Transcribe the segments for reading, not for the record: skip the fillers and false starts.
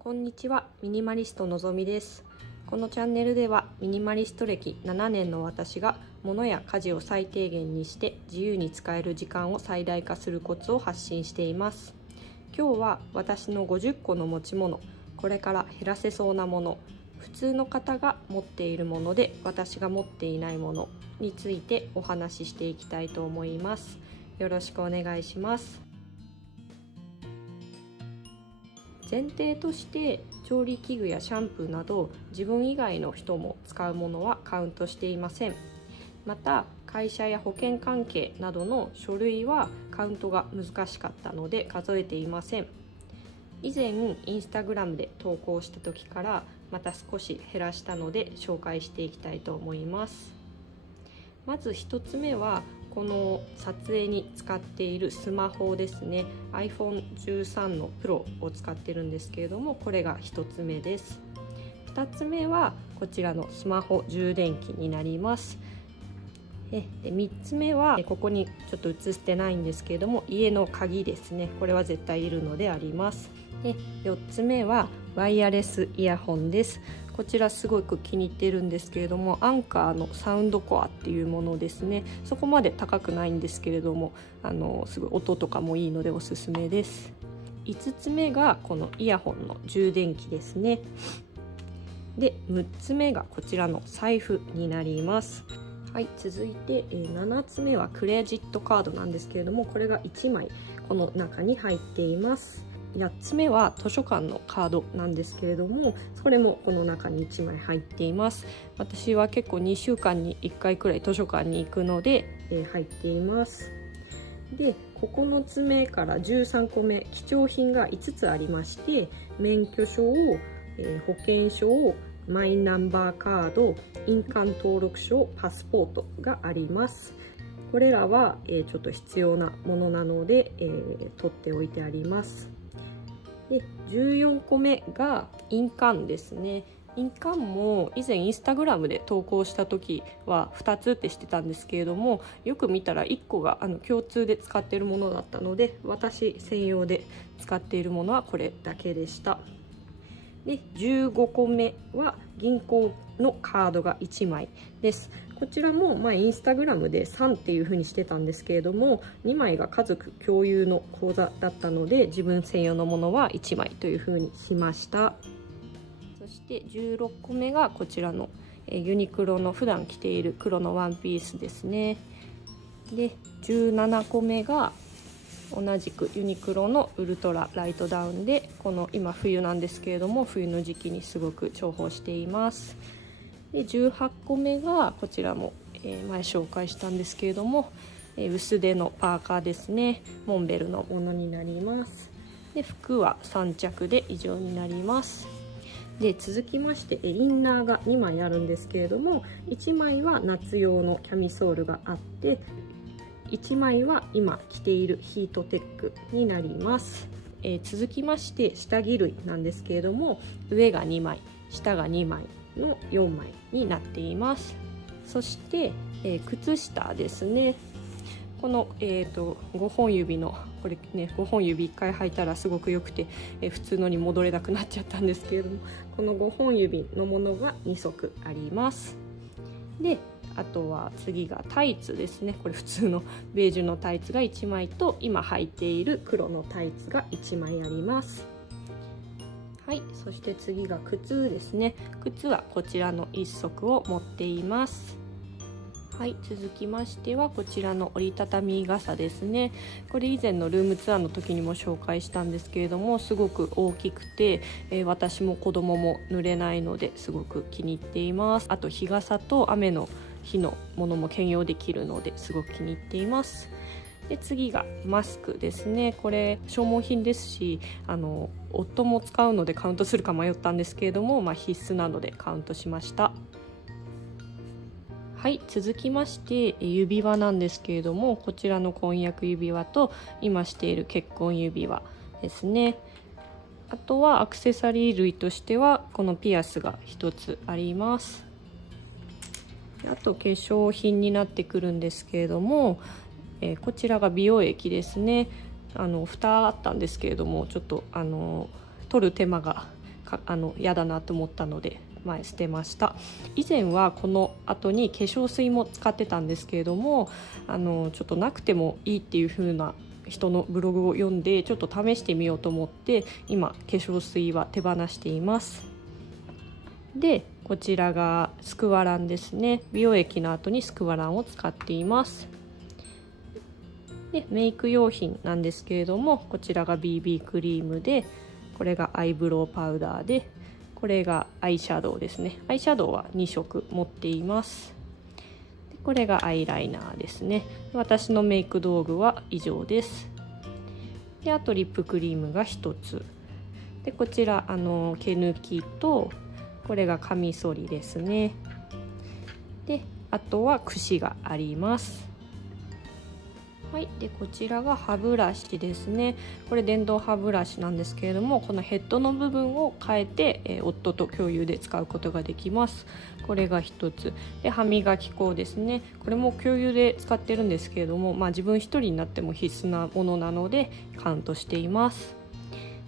こんにちは、ミニマリストのぞみです。このチャンネルではミニマリスト歴7年の私が物や家事を最低限にして自由に使える時間を最大化するコツを発信しています。今日は私の50個の持ち物、これから減らせそうなもの、普通の方が持っているもので私が持っていないものについてお話ししていきたいと思います。よろしくお願いします。前提として調理器具やシャンプーなど自分以外の人も使うものはカウントしていません。また会社や保険関係などの書類はカウントが難しかったので数えていません。以前インスタグラムで投稿した時からまた少し減らしたので紹介していきたいと思います。まず1つ目はこの撮影に使っているスマホですね。 iPhone13 の Pro を使ってるんですけれども、これが1つ目です。2つ目はこちらのスマホ充電器になります。で3つ目はここにちょっと映してないんですけれども、家の鍵ですね。これは絶対いるのであります。で4つ目はワイヤレスイヤホンです。こちらすごく気に入っているんですけれども、アンカーのサウンドコアっていうものですね。そこまで高くないんですけれども、すごい音とかもいいのでおすすめです。5つ目がこのイヤホンの充電器ですね。で6つ目がこちらの財布になります。はい、続いて7つ目はクレジットカードなんですけれども、これが1枚この中に入っています。8つ目は図書館のカードなんですけれども、それもこの中に1枚入っています。私は結構2週間に1回くらい図書館に行くので、入っています。で9つ目から13個目、貴重品が5つありまして、免許証、保険証、マイナンバーカード、印鑑登録証、パスポートがあります。これらはちょっと必要なものなので取っておいてあります。で14個目が印鑑ですね。印鑑も以前インスタグラムで投稿した時は2つってしてたんですけれども、よく見たら1個が共通で使っているものだったので、私専用で使っているものはこれだけでした。で15個目は銀行のカードが1枚です。こちらもインスタグラムで3っていう風にしてたんですけれども、2枚が家族共有の口座だったので自分専用のものは1枚という風にしました。そして16個目がこちらのユニクロの普段着ている黒のワンピースですね。で17個目が同じくユニクロのウルトラライトダウンで、この今冬なんですけれども冬の時期にすごく重宝しています。で18個目がこちらも前紹介したんですけれども、薄手のパーカーですね。モンベルのものになります。で服は3着で以上になります。で続きましてインナーが2枚あるんですけれども、1枚は夏用のキャミソールがあって、1枚は今着ているヒートテックになります。続きまして下着類なんですけれども、上が2枚下が2枚の4枚になっています。そして、靴下ですね。この、5本指のこれね、5本指1回履いたらすごく良くて、普通のに戻れなくなっちゃったんですけれども、この5本指のものが2足あります。であとは次がタイツですね。これ普通のベージュのタイツが1枚と今履いている黒のタイツが1枚あります。はい、そして次が靴ですね。靴はこちらの1足を持っています。はい、続きましてはこちらの折りたたみ傘ですね。これ以前のルームツアーの時にも紹介したんですけれども、すごく大きくて、私も子供も濡れないのですごく気に入っています。あと日傘と雨の日のものも兼用できるのですごく気に入っています。で次がマスクですね。これ消耗品ですし、夫も使うのでカウントするか迷ったんですけれども、必須なのでカウントしました。はい、続きまして指輪なんですけれども、こちらの婚約指輪と今している結婚指輪ですね。あとはアクセサリー類としてはこのピアスが1つあります。あと化粧品になってくるんですけれども、こちらが美容液ですね。蓋あったんですけれども、ちょっと取る手間が嫌だなと思ったので前捨てました。以前はこの後に化粧水も使ってたんですけれども、ちょっとなくてもいいっていう風な人のブログを読んでちょっと試してみようと思って今化粧水は手放しています。でこちらがスクワランですね。美容液の後にスクワランを使っています。でメイク用品なんですけれども、こちらが BB クリームで、これがアイブロウパウダーで、これがアイシャドウですね。アイシャドウは2色持っています。でこれがアイライナーですね。私のメイク道具は以上です。であとリップクリームが1つで、こちら毛抜きと、これがカミソリですね。であとは櫛があります。はい、でこちらが歯ブラシですね。これ電動歯ブラシなんですけれども、このヘッドの部分を変えて、夫と共有で使うことができます。これが1つで、歯磨き粉ですね。これも共有で使ってるんですけれども、自分1人になっても必須なものなのでカウントしています。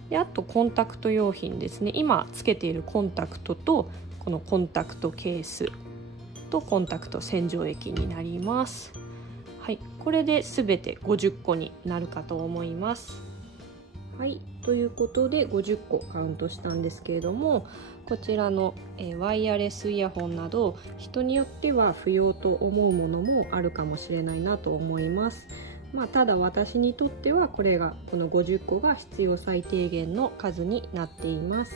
であとコンタクト用品ですね。今つけているコンタクトと、このコンタクトケースとコンタクト洗浄液になります。はい、これで全て50個になるかと思います。はい、ということで50個カウントしたんですけれども、こちらのワイヤレスイヤホンなど人によっては不要と思うものもあるかもしれないなと思います。ただ私にとってはこの50個が必要最低限の数になっています。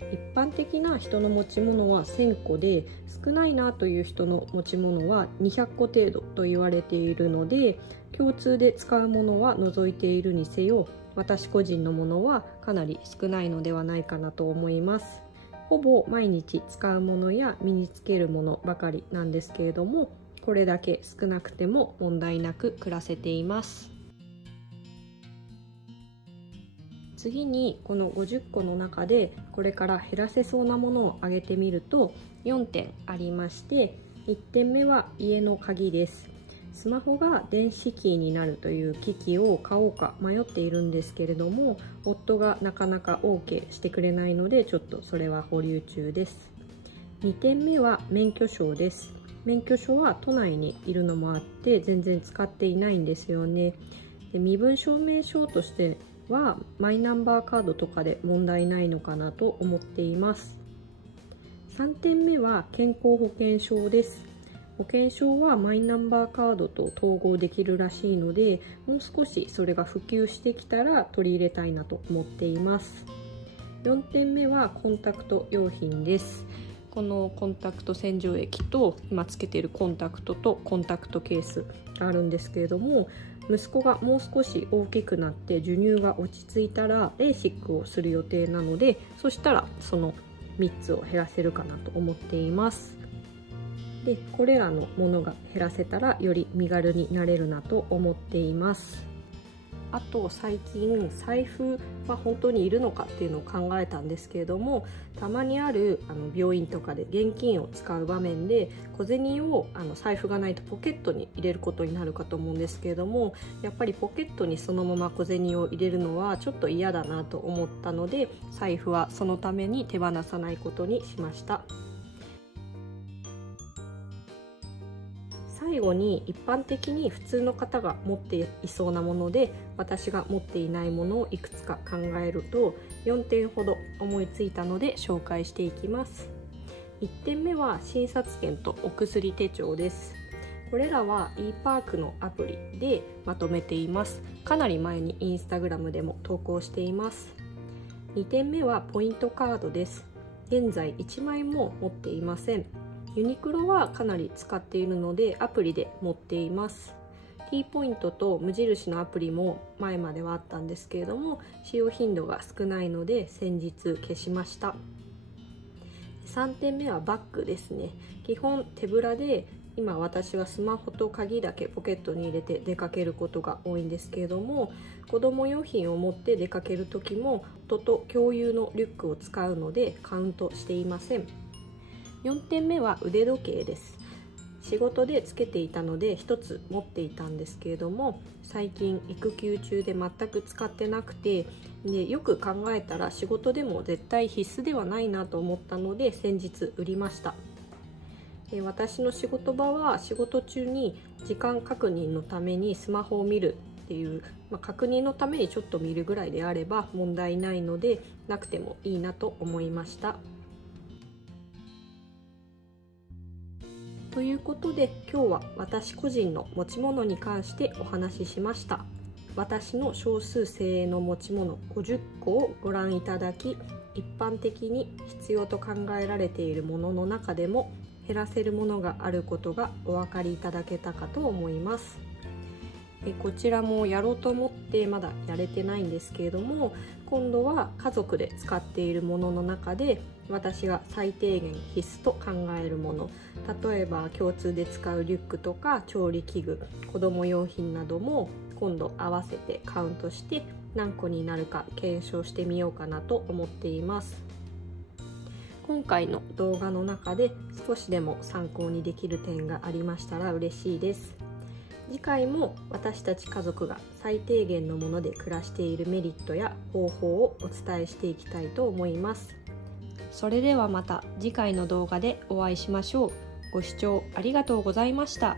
一般的な人の持ち物は1000個で、少ないなという人の持ち物は200個程度と言われているので、共通で使うものは除いているにせよ、私個人のものはかなり少ないのではないかなと思います。ほぼ毎日使うものや身につけるものばかりなんですけれども、これだけ少なくても問題なく暮らせています。次にこの50個の中でこれから減らせそうなものを挙げてみると4点ありまして、1点目は家の鍵です。スマホが電子キーになるという機器を買おうか迷っているんですけれども、夫がなかなか OK してくれないのでちょっとそれは保留中です。2点目は免許証です。免許証は都内にいるのもあって全然使っていないんですよね。で身分証明書としてはマイナンバーカードとかで問題ないのかなと思っています。3点目は健康保険証です。保険証はマイナンバーカードと統合できるらしいので、もう少しそれが普及してきたら取り入れたいなと思っています。4点目はコンタクト用品です。このコンタクト洗浄液と今つけているコンタクトとコンタクトケースがあるんですけれども、息子がもう少し大きくなって授乳が落ち着いたらレーシックをする予定なので、そしたらその3つを減らせるかなと思っています。でこれらのものが減らせたらより身軽になれるなと思っています。あと最近財布は本当にいるのかっていうのを考えたんですけれども、たまにある病院とかで現金を使う場面で小銭を財布がないとポケットに入れることになるかと思うんですけれども、やっぱりポケットにそのまま小銭を入れるのはちょっと嫌だなと思ったので、財布はそのために手放さないことにしました。最後に一般的に普通の方が持っていそうなもので私が持っていないものをいくつか考えると4点ほど思いついたので紹介していきます。1点目は診察券とお薬手帳です。これらは ePark のアプリでまとめています。かなり前にインスタグラムでも投稿しています。2点目はポイントカードです。現在1枚も持っていません。ユニクロはかなり使っているのでアプリで持っています。T ポイントと無印のアプリも前まではあったんですけれども、使用頻度が少ないので先日消しました。3点目はバッグですね。基本手ぶらで、今私はスマホと鍵だけポケットに入れて出かけることが多いんですけれども、子供用品を持って出かける時も夫と共有のリュックを使うのでカウントしていません。4点目は腕時計です。仕事でつけていたので一つ持っていたんですけれども、最近育休中で全く使ってなくて、でよく考えたら仕事でも絶対必須ではないなと思ったので先日売りました。私の仕事場は仕事中に時間確認のためにスマホを見るっていう、確認のためにちょっと見るぐらいであれば問題ないので、なくてもいいなと思いました。ということで今日は私個人の持ち物に関してお話ししました。私の少数精鋭の持ち物50個をご覧いただき、一般的に必要と考えられているものの中でも減らせるものがあることがお分かりいただけたかと思います。こちらもやろうと思ってまだやれてないんですけれども、今度は家族で使っているものの中で私が最低限必須と考えるもの、例えば共通で使うリュックとか調理器具、子供用品なども今度合わせてカウントして何個になるか検証してみようかなと思っています。今回の動画の中で少しでも参考にできる点がありましたら嬉しいです。次回も私たち家族が最低限のもので暮らしているメリットや方法をお伝えしていきたいと思います。それではまた次回の動画でお会いしましょう。ご視聴ありがとうございました。